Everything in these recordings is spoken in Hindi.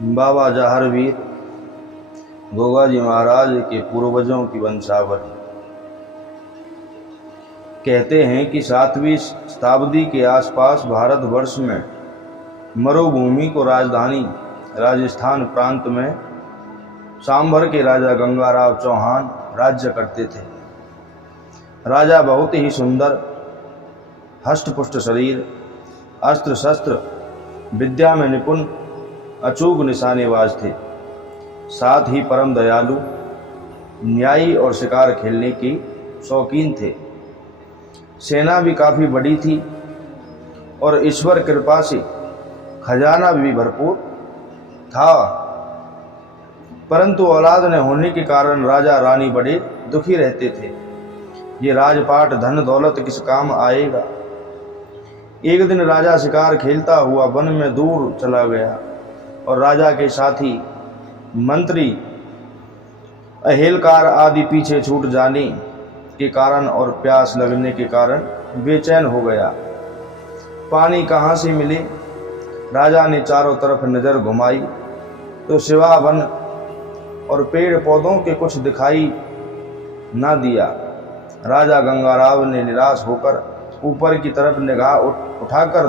बाबा जहारवीर गोगा जी महाराज के पूर्वजों की वंशावली। कहते हैं कि 7वीं शताब्दी के आसपास भारतवर्ष में मरुभूमि को राजधानी राजस्थान प्रांत में सांभर के राजा गंगाराव चौहान राज्य करते थे। राजा बहुत ही सुंदर, हष्टपुष्ट शरीर, अस्त्र शस्त्र विद्या में निपुण, अचूक निशानेबाज थे। साथ ही परम दयालु, न्यायी और शिकार खेलने की शौकीन थे। सेना भी काफ़ी बड़ी थी और ईश्वर कृपा से खजाना भी भरपूर था, परंतु औलाद न होने के कारण राजा रानी बड़े दुखी रहते थे। ये राजपाट धन दौलत किस काम आएगा। एक दिन राजा शिकार खेलता हुआ वन में दूर चला गया और राजा के साथी मंत्री अहेलकार आदि पीछे छूट जाने के कारण और प्यास लगने के कारण बेचैन हो गया। पानी कहाँ से मिले। राजा ने चारों तरफ नज़र घुमाई तो सिवा वन और पेड़ पौधों के कुछ दिखाई ना दिया। राजा गंगाराव ने निराश होकर ऊपर की तरफ निगाह उठाकर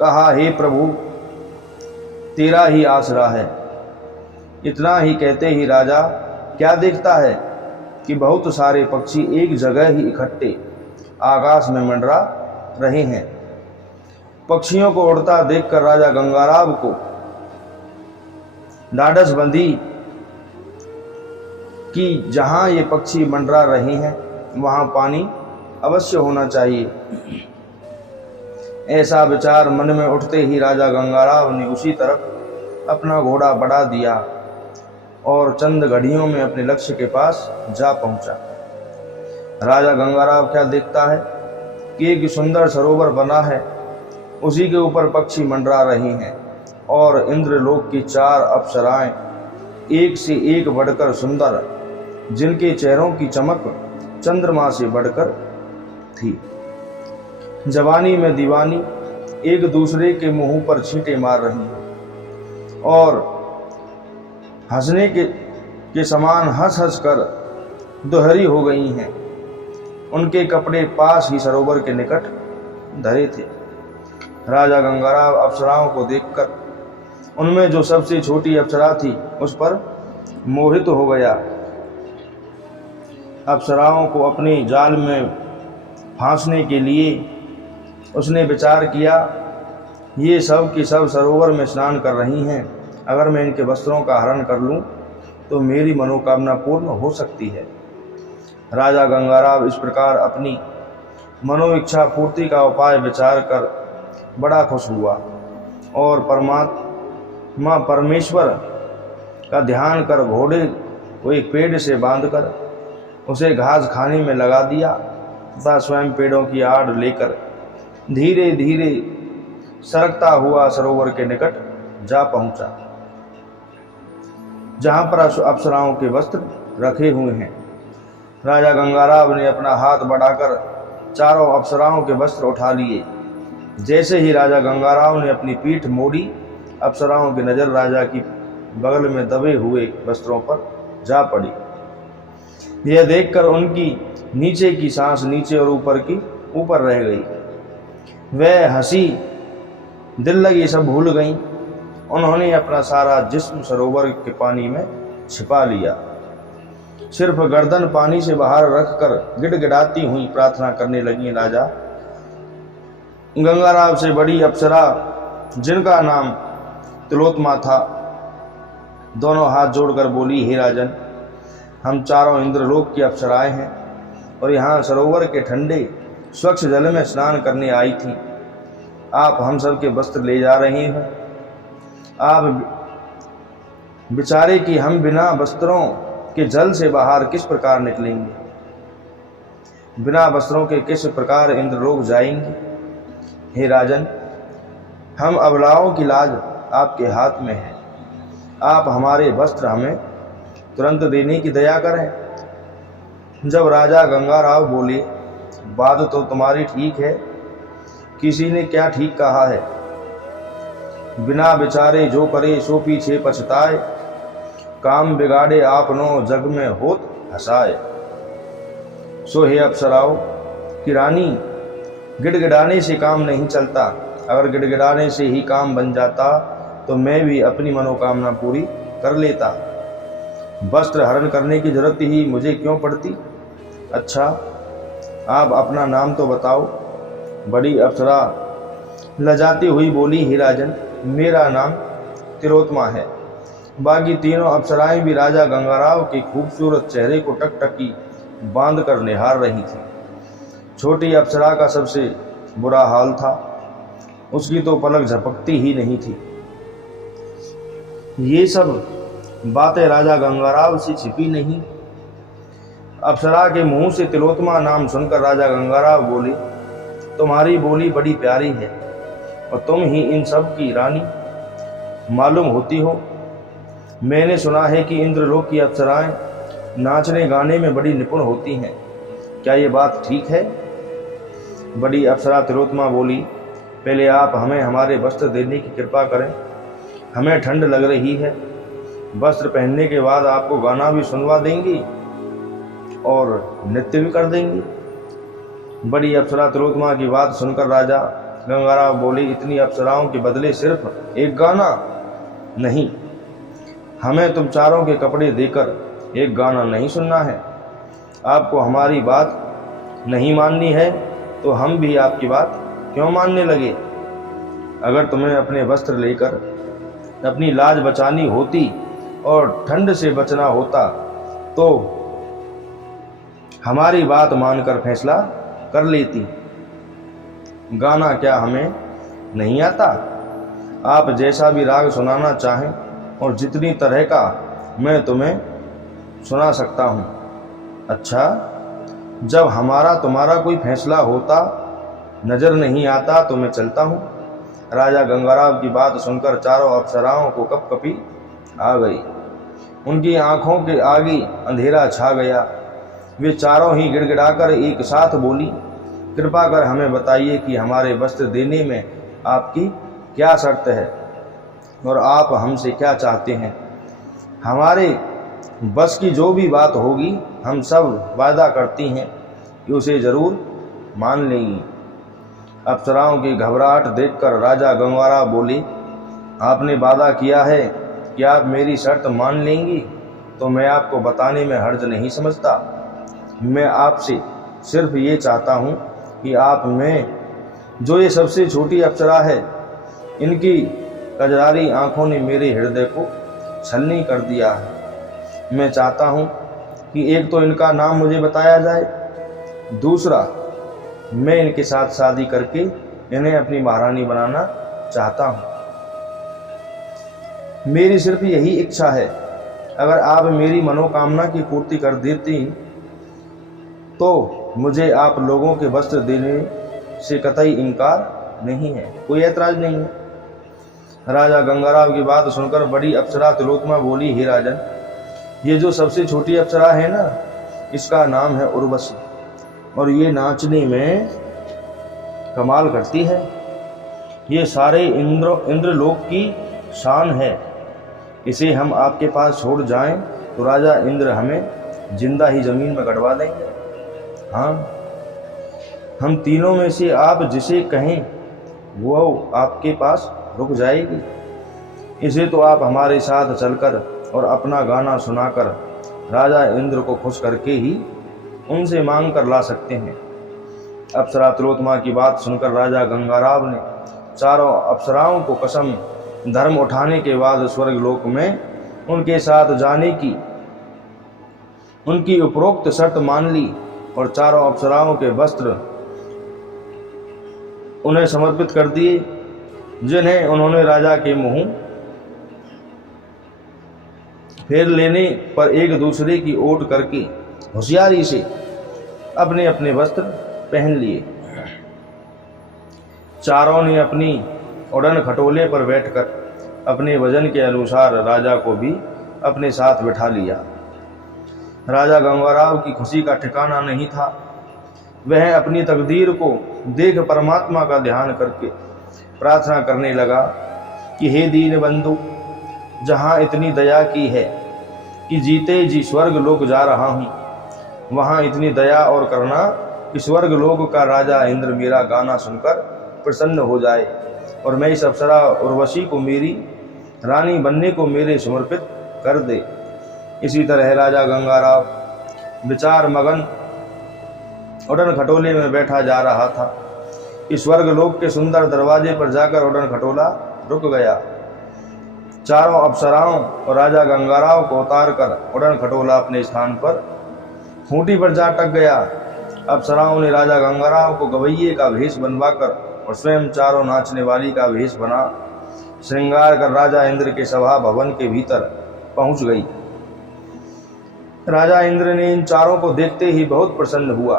कहा, हे प्रभु, तेरा ही आसरा है। इतना ही कहते ही राजा क्या देखता है कि बहुत सारे पक्षी एक जगह ही इकट्ठे आकाश में मंडरा रहे हैं। पक्षियों को उड़ता देखकर राजा गंगाराव को ढाढ़स बंधी कि जहाँ ये पक्षी मंडरा रहे हैं वहाँ पानी अवश्य होना चाहिए। ऐसा विचार मन में उठते ही राजा गंगाराव ने उसी तरफ अपना घोड़ा बढ़ा दिया और चंद घड़ियों में अपने लक्ष्य के पास जा पहुंचा। राजा गंगाराव क्या देखता है कि एक सुंदर सरोवर बना है, उसी के ऊपर पक्षी मंडरा रहे हैं और इंद्रलोक की 4 अप्सराएं एक से एक बढ़कर सुंदर, जिनके चेहरों की चमक चंद्रमा से बढ़कर थी। जवानी में दीवानी एक दूसरे के मुंह पर छींटे मार रही हैं और हंसने के समान हंस हंस कर दोहरी हो गई हैं। उनके कपड़े पास ही सरोवर के निकट धरे थे। राजा गंगाराव अप्सराओं को देखकर उनमें जो सबसे छोटी अप्सरा थी उस पर मोहित हो गया। अप्सराओं को अपने जाल में फांसने के लिए उसने विचार किया, ये सब की सब सरोवर में स्नान कर रही हैं, अगर मैं इनके वस्त्रों का हरण कर लूं तो मेरी मनोकामना पूर्ण हो सकती है। राजा गंगाराव इस प्रकार अपनी मनोइच्छा पूर्ति का उपाय विचार कर बड़ा खुश हुआ और परमात्मा परमेश्वर का ध्यान कर घोड़े को एक पेड़ से बांधकर उसे घास खाने में लगा दिया तथा स्वयं पेड़ों की आड़ लेकर धीरे धीरे सरकता हुआ सरोवर के निकट जा पहुंचा, जहां पर अप्सराओं के वस्त्र रखे हुए हैं। राजा गंगाराव ने अपना हाथ बढ़ाकर चारों अप्सराओं के वस्त्र उठा लिए। जैसे ही राजा गंगाराव ने अपनी पीठ मोड़ी, अप्सराओं की नज़र राजा की बगल में दबे हुए वस्त्रों पर जा पड़ी। यह देखकर उनकी नीचे की सांस नीचे और ऊपर की ऊपर रह गई। वह हंसी दिल लगी सब भूल गईं। उन्होंने अपना सारा जिस्म सरोवर के पानी में छिपा लिया। सिर्फ गर्दन पानी से बाहर रखकर गिड़गिड़ाती हुई प्रार्थना करने लगी, राजा गंगाराव से बड़ी अप्सरा, जिनका नाम तिलोत्तमा था, दोनों हाथ जोड़कर बोली, हे राजन, हम चारों इंद्रलोक की अप्सराएं हैं और यहाँ सरोवर के ठंडे स्वच्छ जल में स्नान करने आई थीं। आप हम सब के वस्त्र ले जा रहे हैं। आप बेचारे कि हम बिना वस्त्रों के जल से बाहर किस प्रकार निकलेंगे, बिना वस्त्रों के किस प्रकार इंद्रलोक जाएंगे। हे राजन, हम अबलाओं की लाज आपके हाथ में है। आप हमारे वस्त्र हमें तुरंत देने की दया करें। जब राजा गंगाराव बोले, बात तो तुम्हारी ठीक है, किसी ने क्या ठीक कहा है। बिना विचारे जो करे सो पीछे पछताए, काम बिगाड़े आपनो जग में होत हसाए। सो हे अप्सराओं की रानी, गिड़गिड़ाने से काम नहीं चलता। अगर गिड़गिड़ाने से ही काम बन जाता तो मैं भी अपनी मनोकामना पूरी कर लेता। वस्त्र हरण करने की जरूरत ही मुझे क्यों पड़ती? अच्छा, आप अपना नाम तो बताओ। बड़ी अप्सरा लजाती हुई बोली, हे राजन, मेरा नाम तिलोत्तमा है। बाकी तीनों अप्सराएं भी राजा गंगाराव के खूबसूरत चेहरे को टकटकी बांध कर निहार रही थी। छोटी अप्सरा का सबसे बुरा हाल था, उसकी तो पलक झपकती ही नहीं थी। ये सब बातें राजा गंगाराव से छिपी नहीं। अप्सरा के मुंह से तिलोत्तमा नाम सुनकर राजा गंगाराव बोले, तुम्हारी बोली बड़ी प्यारी है और तुम ही इन सब की रानी मालूम होती हो। मैंने सुना है कि इंद्रलोक की अप्सराएं नाचने गाने में बड़ी निपुण होती हैं, क्या ये बात ठीक है? बड़ी अप्सरा तिलोत्तमा बोली, पहले आप हमें हमारे वस्त्र देने की कृपा करें, हमें ठंड लग रही है। वस्त्र पहनने के बाद आपको गाना भी सुनवा देंगी और नृत्य भी कर देंगी। बड़ी अप्सरा तिलोत्तमा की बात सुनकर राजा गंगाराव बोले, इतनी अप्सराओं के बदले सिर्फ एक गाना? नहीं, हमें तुम चारों के कपड़े देकर एक गाना नहीं सुनना है। आपको हमारी बात नहीं माननी है तो हम भी आपकी बात क्यों मानने लगे? अगर तुम्हें अपने वस्त्र लेकर अपनी लाज बचानी होती और ठंड से बचना होता तो हमारी बात मानकर फैसला कर लेती। गाना क्या हमें नहीं आता? आप जैसा भी राग सुनाना चाहें और जितनी तरह का मैं तुम्हें सुना सकता हूँ। अच्छा, जब हमारा तुम्हारा कोई फैसला होता नजर नहीं आता तो मैं चलता हूँ। राजा गंगाराव की बात सुनकर चारों अप्सराओं को कपकपी आ गई। उनकी आंखों के आगे अंधेरा छा गया। वे चारों ही गिड़गिड़ाकर एक साथ बोली, कृपा कर हमें बताइए कि हमारे वस्त्र देने में आपकी क्या शर्त है और आप हमसे क्या चाहते हैं। हमारे बस की जो भी बात होगी हम सब वादा करती हैं कि उसे ज़रूर मान लेंगी। अप्सराओं की घबराहट देखकर राजा गंगाराव बोले, आपने वादा किया है कि आप मेरी शर्त मान लेंगी तो मैं आपको बताने में हर्ज नहीं समझता। मैं आपसे सिर्फ ये चाहता हूँ कि आप में जो ये सबसे छोटी अप्सरा है, इनकी कजरारी आँखों ने मेरे हृदय को छलनी कर दिया है। मैं चाहता हूँ कि एक तो इनका नाम मुझे बताया जाए, दूसरा मैं इनके साथ शादी करके इन्हें अपनी महारानी बनाना चाहता हूँ। मेरी सिर्फ यही इच्छा है। अगर आप मेरी मनोकामना की पूर्ति कर देती तो मुझे आप लोगों के वस्त्र देने से कतई इनकार नहीं है, कोई ऐतराज नहीं है। राजा गंगाराव की बात सुनकर बड़ी अप्सरा तिलोत्तमा बोली, हे राजन, ये जो सबसे छोटी अप्सरा है ना, इसका नाम है उर्वशी और ये नाचने में कमाल करती है। ये सारे इंद्रलोक की शान है। इसे हम आपके पास छोड़ जाएं तो राजा इंद्र हमें जिंदा ही जमीन में गड़वा देंगे। हाँ, हम तीनों में से आप जिसे कहें वो आपके पास रुक जाएगी। इसे तो आप हमारे साथ चलकर और अपना गाना सुनाकर राजा इंद्र को खुश करके ही उनसे मांग कर ला सकते हैं। अप्सरा तिलोत्तमा की बात सुनकर राजा गंगाराव ने चारों अप्सराओं को कसम धर्म उठाने के बाद स्वर्गलोक में उनके साथ जाने की उनकी उपरोक्त शर्त मान ली और चारों अप्सराओं के वस्त्र उन्हें समर्पित कर दिए, जिन्हें उन्होंने राजा के मुंह फेर लेने पर एक दूसरे की ओट करके होशियारी से अपने अपने वस्त्र पहन लिए। चारों ने अपनी उड़न खटोले पर बैठकर अपने वजन के अनुसार राजा को भी अपने साथ बिठा लिया। राजा गंगाराव की खुशी का ठिकाना नहीं था। वह अपनी तकदीर को देख परमात्मा का ध्यान करके प्रार्थना करने लगा कि हे दीन बंधु, जहाँ इतनी दया की है कि जीते जी स्वर्ग लोक जा रहा हूँ, वहाँ इतनी दया और करुणा कि स्वर्ग लोक का राजा इंद्र मेरा गाना सुनकर प्रसन्न हो जाए और मैं इस अप्सरा उर्वशी को मेरी रानी बनने को मेरे समर्पित कर दे। इसी तरह राजा गंगाराव विचार मगन उड़न खटोले में बैठा जा रहा था कि स्वर्ग लोक के सुंदर दरवाजे पर जाकर उड़न खटोला रुक गया। चारों अप्सराओं और राजा गंगाराव को उतार कर उड़न खटोला अपने स्थान पर खूंटी पर जा टक गया। अप्सराओं ने राजा गंगाराव को गवैये का भेष बनवाकर और स्वयं चारों नाचने वाली का भेष बना श्रृंगार कर राजा इंद्र के सभा भवन के भीतर पहुंच गई। राजा इंद्र ने इन चारों को देखते ही बहुत प्रसन्न हुआ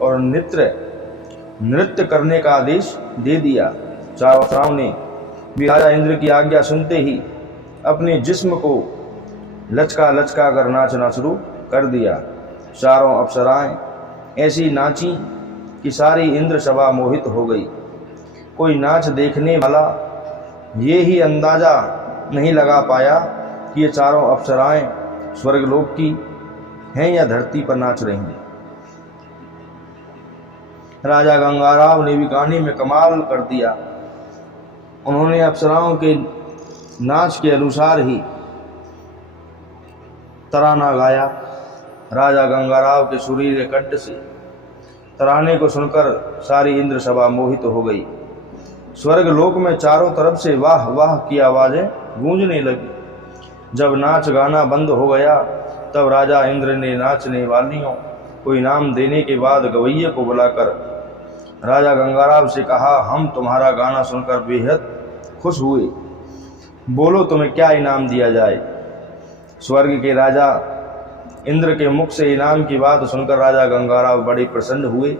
और नृत्य करने का आदेश दे दिया। चारों अप्सराओं ने भी राजा इंद्र की आज्ञा सुनते ही अपने जिस्म को लचका लचका कर नाचना शुरू कर दिया। चारों अप्सराएं ऐसी नाची कि सारी इंद्र सभा मोहित हो गई। कोई नाच देखने वाला ये ही अंदाजा नहीं लगा पाया कि ये चारों अप्सराएं स्वर्गलोक की हैं या धरती पर नाच रही हैं। राजा गंगाराव ने भी गाने में कमाल कर दिया। उन्होंने अप्सराओं के नाच के अनुसार ही तराना गाया। राजा गंगाराव के सुरीले कंठ से तराने को सुनकर सारी इंद्र सभा मोहित हो गई। स्वर्ग लोक में चारों तरफ से वाह वाह की आवाजें गूंजने लगी। जब नाच गाना बंद हो गया तब राजा इंद्र ने नाचने वालियों को इनाम देने के बाद गवैये को बुलाकर राजा गंगाराव से कहा, हम तुम्हारा गाना सुनकर बेहद खुश हुए, बोलो तुम्हें क्या इनाम दिया जाए। स्वर्ग के राजा इंद्र के मुख से इनाम की बात सुनकर राजा गंगाराव बड़े प्रसन्न हुए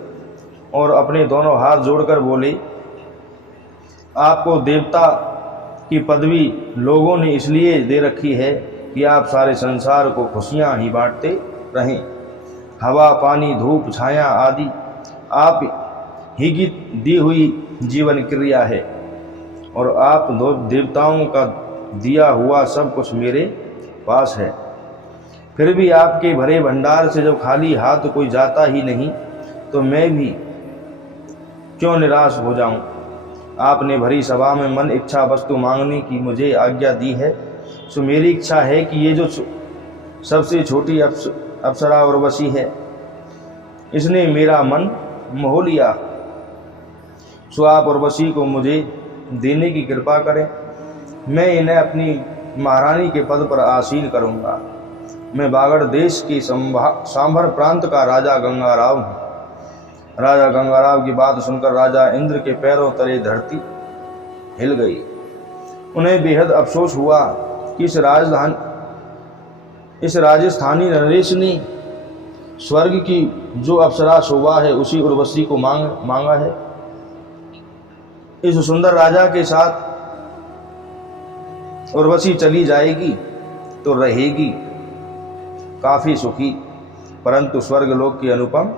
और अपने दोनों हाथ जोड़कर बोले, आपको देवता की पदवी लोगों ने इसलिए दे रखी है कि आप सारे संसार को खुशियां ही बांटते रहें। हवा, पानी, धूप, छाया आदि आप ही की दी हुई जीवन क्रिया है और आप देवताओं का दिया हुआ सब कुछ मेरे पास है। फिर भी आपके भरे भंडार से जब खाली हाथ कोई जाता ही नहीं तो मैं भी क्यों निराश हो जाऊं। आपने भरी सभा में मन इच्छा वस्तु मांगने की मुझे आज्ञा दी है, सो मेरी इच्छा है कि ये जो सबसे छोटी अप्सरा उर्वशी है, इसने मेरा मन मोह लिया, सो आप उर्वशी को मुझे देने की कृपा करें। मैं इन्हें अपनी महारानी के पद पर आसीन करूंगा। मैं बागड़ देश के सांभर प्रांत का राजा गंगाराव हूँ। राजा गंगाराव की बात सुनकर राजा इंद्र के पैरों तले धरती हिल गई। उन्हें बेहद अफसोस हुआ कि इस राजस्थानी नरेश ने स्वर्ग की जो अप्सरा शोभा है उसी उर्वशी को मांगा है। इस सुंदर राजा के साथ उर्वशी चली जाएगी तो रहेगी काफी सुखी, परंतु स्वर्गलोक की अनुपम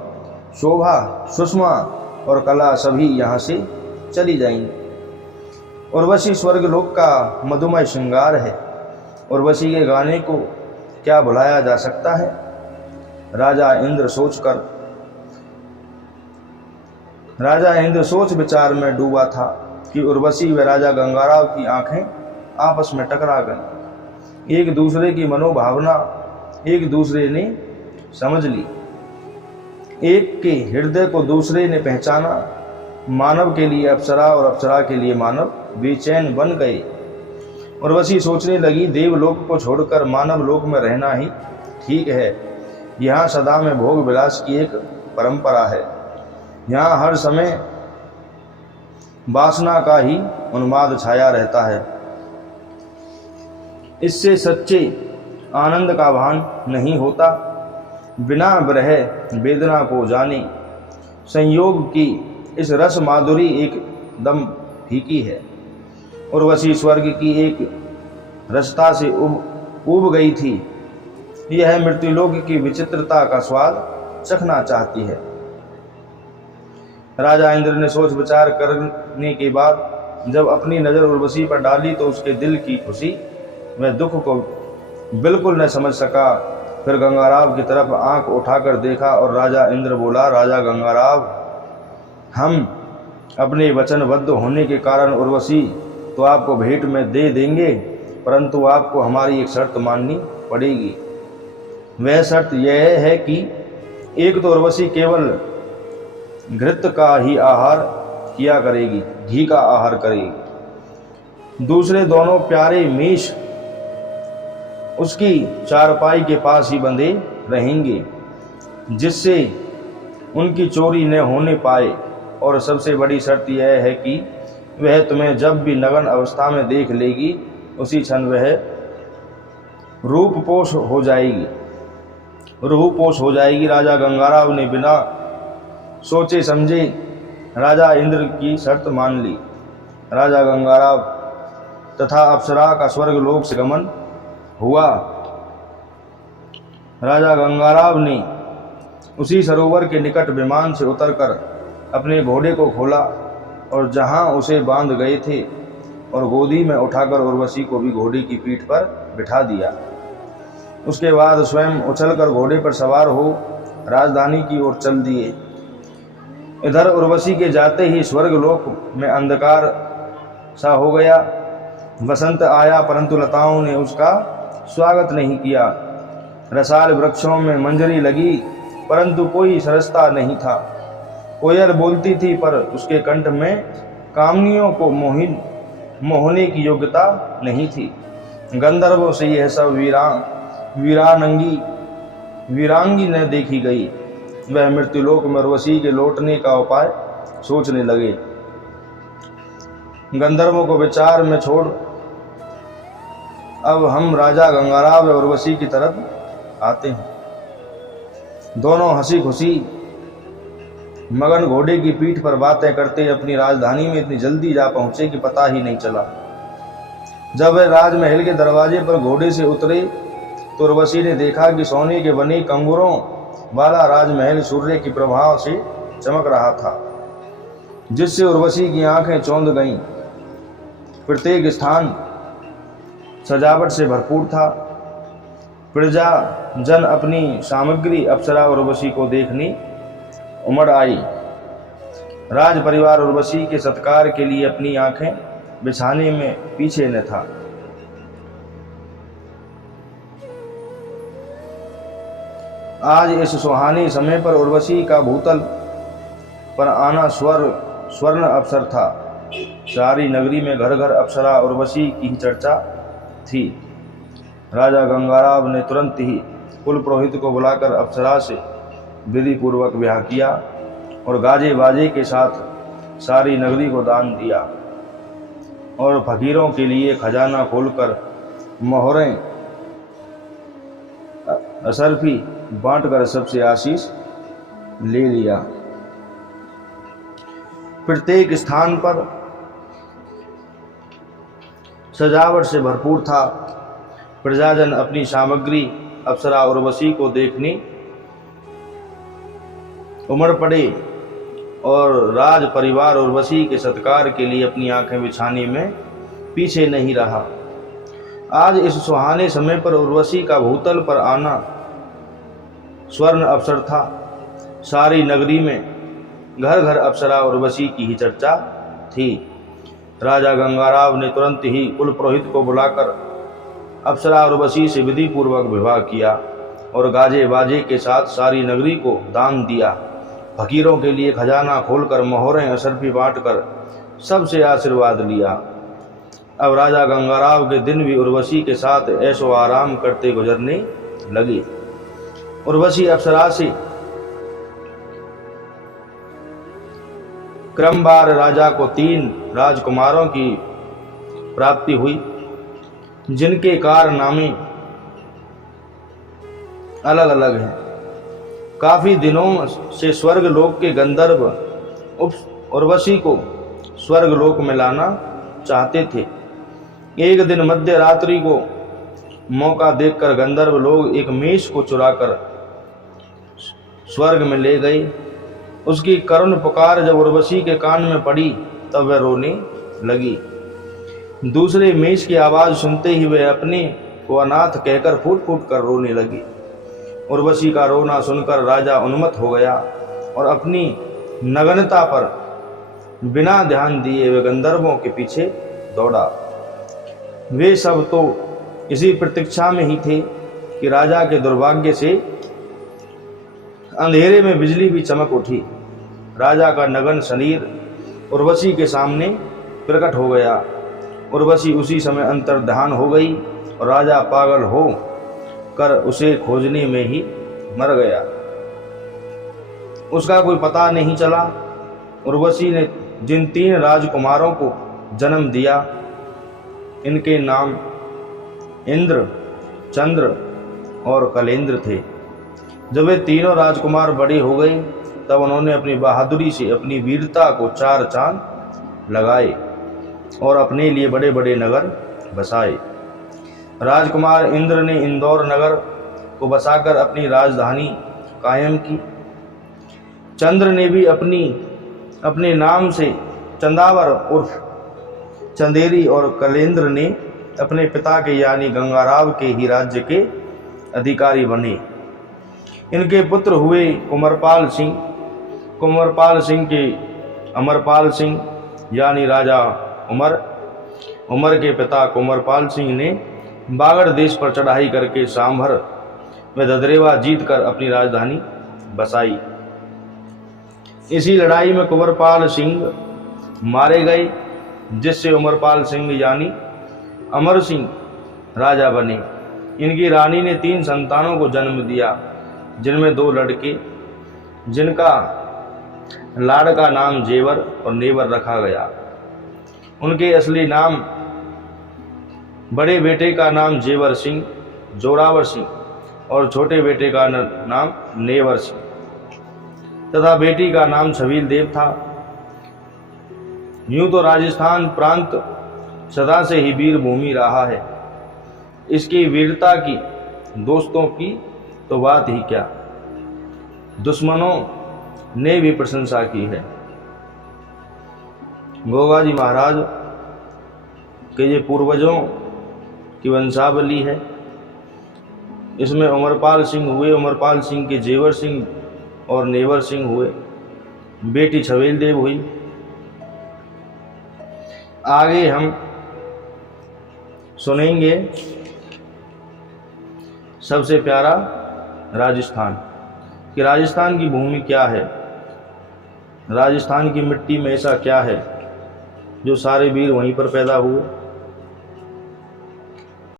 शोभा, सुषमा और कला सभी यहाँ से चली जाएंगी। उर्वशी स्वर्गलोक का मधुमय श्रृंगार है। उर्वशी के गाने को क्या भुलाया जा सकता है। राजा इंद्र सोच विचार में डूबा था कि उर्वशी व राजा गंगाराव की आंखें आपस में टकरा गईं। एक दूसरे की मनोभावना एक दूसरे ने समझ ली। एक के हृदय को दूसरे ने पहचाना। मानव के लिए अप्सरा और अप्सरा के लिए मानव बेचैन बन गए। उर्वशी सोचने लगी, देवलोक को छोड़कर मानव लोक में रहना ही ठीक है। यहाँ सदा में भोग विलास की एक परंपरा है। यहाँ हर समय वासना का ही उन्माद छाया रहता है। इससे सच्चे आनंद का भान नहीं होता। बिना विरह वेदना को जाने संयोग की इस रस माधुरी एकदम फीकी है। उर्वशी स्वर्ग की एक रसता से उब गई थी। यह मृत्युलोक की विचित्रता का स्वाद चखना चाहती है। राजा इंद्र ने सोच विचार करने के बाद जब अपनी नज़र उर्वशी पर डाली तो उसके दिल की खुशी व दुख को बिल्कुल न समझ सका। फिर गंगाराव की तरफ आंख उठाकर देखा और राजा इंद्र बोला, राजा गंगाराव, हम अपने वचनबद्ध होने के कारण उर्वशी तो आपको भेंट में दे देंगे, परंतु आपको हमारी एक शर्त माननी पड़ेगी। वह शर्त यह है कि एक तो उर्वशी केवल घृत का ही आहार किया करेगी, घी का आहार करेगी। दूसरे दोनों प्यारे मेष उसकी चारपाई के पास ही बंधे रहेंगे, जिससे उनकी चोरी न होने पाए। और सबसे बड़ी शर्त यह है कि वह तुम्हें जब भी नग्न अवस्था में देख लेगी, उसी क्षण वह रूपपोष हो जाएगी, रूपोष हो जाएगी। राजा गंगाराव ने बिना सोचे समझे राजा इंद्र की शर्त मान ली। राजा गंगाराव तथा अप्सरा का स्वर्गलोक से गमन हुआ। राजा गंगाराव ने उसी सरोवर के निकट विमान से उतरकर अपने घोड़े को खोला और जहां उसे बांध गए थे और गोदी में उठाकर उर्वशी को भी घोड़े की पीठ पर बिठा दिया। उसके बाद स्वयं उछलकर घोड़े पर सवार हो राजधानी की ओर चल दिए। इधर उर्वशी के जाते ही स्वर्गलोक में अंधकार सा हो गया। वसंत आया, परंतु लताओं ने उसका स्वागत नहीं किया। रसाल वृक्षों में मंजरी लगी, परंतु कोई सरसता नहीं था। कोयल बोलती थी, पर उसके कंठ में कामनियों को मोहने की योग्यता नहीं थी। गंधर्वों से यह सब वीरांगी न देखी गई। वह मृत्युलोक में उर्वशी के लौटने का उपाय सोचने लगे। गंधर्वों को विचार में छोड़ अब हम राजा गंगाराव और उर्वशी की तरफ आते हैं। दोनों हंसी खुशी मगन घोड़े की पीठ पर बातें करते अपनी राजधानी में इतनी जल्दी जा पहुंचे कि पता ही नहीं चला। जब वे राजमहल के दरवाजे पर घोड़े से उतरे तो उर्वशी ने देखा कि सोने के बने कंगुरों वाला राजमहल सूर्य की प्रभाव से चमक रहा था, जिससे उर्वशी की आंखें चौंध गईं। प्रत्येक स्थान सजावट से भरपूर था। प्रजा जन अपनी सामग्री अप्सरा उर्वशी को देखने उमड़ आई। राज परिवार उर्वशी के सत्कार के लिए अपनी आंखें बिछाने में पीछे न था। आज इस सुहाने समय पर उर्वशी का भूतल पर आना स्वर्ण अवसर था। सारी नगरी में घर घर अप्सरा उर्वशी की चर्चा थी। राजा गंगाराव ने तुरंत ही कुल पुरोहित को बुलाकर अप्सरा से विधि पूर्वक ब्याह किया और गाजे बाजे के साथ सारी नगरी को दान दिया और फकीरों के लिए खजाना खोलकर मोहरें असरफी बांटकर सबसे आशीष ले लिया। प्रत्येक स्थान पर सजावट से भरपूर था। प्रजाजन अपनी सामग्री अप्सरा उर्वशी को देखने उमड़ पड़े और राज परिवार उर्वशी के सत्कार के लिए अपनी आंखें बिछाने में पीछे नहीं रहा। आज इस सुहाने समय पर उर्वशी का भूतल पर आना स्वर्ण अवसर था। सारी नगरी में घर घर अप्सरा उर्वशी की ही चर्चा थी। राजा गंगाराव ने तुरंत ही कुल पुरोहित को बुलाकर अप्सरा उर्वशी से विधि पूर्वक विवाह किया और गाजे बाजे के साथ सारी नगरी को दान दिया। फकीरों के लिए खजाना खोलकर मोहरें असरफी बांटकर सबसे आशीर्वाद लिया। अब राजा गंगाराव के दिन भी उर्वशी के साथ ऐशो आराम करते गुजरने लगे। उर्वशी अप्सरा से क्रमवार राजा को 3 राजकुमारों की प्राप्ति हुई, जिनके कारनामे अलग अलग हैं। काफी दिनों से स्वर्गलोक के गंधर्व उर्वशी को स्वर्गलोक में लाना चाहते थे। एक दिन मध्य रात्रि को मौका देखकर गंधर्व लोग एक मेष को चुराकर स्वर्ग में ले गए। उसकी करुण पुकार जब उर्वशी के कान में पड़ी तब वह रोने लगी। दूसरे मेष की आवाज़ सुनते ही वे अपने को अनाथ कहकर फूट फूट कर रोने लगी। उर्वशी का रोना सुनकर राजा उन्मत्त हो गया और अपनी नग्नता पर बिना ध्यान दिए वे गंधर्वों के पीछे दौड़ा। वे सब तो इसी प्रतीक्षा में ही थे कि राजा के दुर्भाग्य से अंधेरे में बिजली भी चमक उठी। राजा का नग्न शरीर उर्वशी के सामने प्रकट हो गया। उर्वशी उसी समय अंतर्ध्यान हो गई और राजा पागल हो कर उसे खोजने में ही मर गया। उसका कोई पता नहीं चला। उर्वशी ने जिन 3 राजकुमारों को जन्म दिया, इनके नाम इंद्र, चंद्र और कलेंद्र थे। जब वे तीनों राजकुमार बड़े हो गए तब उन्होंने अपनी बहादुरी से अपनी वीरता को 4 चांद लगाए और अपने लिए बड़े बड़े नगर बसाए। राजकुमार इंद्र ने इंदौर नगर को बसाकर अपनी राजधानी कायम की। चंद्र ने भी अपने नाम से चंदावर उर्फ चंदेरी और कलेंद्र ने अपने पिता के यानी गंगाराव के ही राज्य के अधिकारी बने। इनके पुत्र हुए कुंवरपाल सिंह। कुंवरपाल सिंह के अमरपाल सिंह यानी राजा उमर। उमर के पिता कुंवरपाल सिंह ने बागड़ देश पर चढ़ाई करके सांभर व ददरेवा जीतकर अपनी राजधानी बसाई। इसी लड़ाई में कुंवरपाल सिंह मारे गए, जिससे उमरपाल सिंह यानी अमर सिंह राजा बने। इनकी रानी ने 3 संतानों को जन्म दिया, जिनमें 2 लड़के, जिनका लाड़ का नाम जेवर और नेवर रखा गया। उनके असली नाम, बड़े बेटे का नाम जेवर सिंह, जोरावर सिंह और छोटे बेटे का नाम नेवर सिंह तथा बेटी का नाम छबील देव था। यूं तो राजस्थान प्रांत सदा से ही वीर भूमि रहा है। इसकी वीरता की, दोस्तों की तो बात ही क्या, दुश्मनों ने भी प्रशंसा की है। गोगाजी महाराज के ये पूर्वजों की वंशावली है। इसमें उमरपाल सिंह हुए, उमरपाल सिंह के जेवर सिंह और नेवर सिंह हुए, बेटी छबील देव हुई। आगे हम सुनेंगे सबसे प्यारा राजस्थान, कि राजस्थान की भूमि क्या है, राजस्थान की मिट्टी में ऐसा क्या है जो सारे वीर वहीं पर पैदा हुए।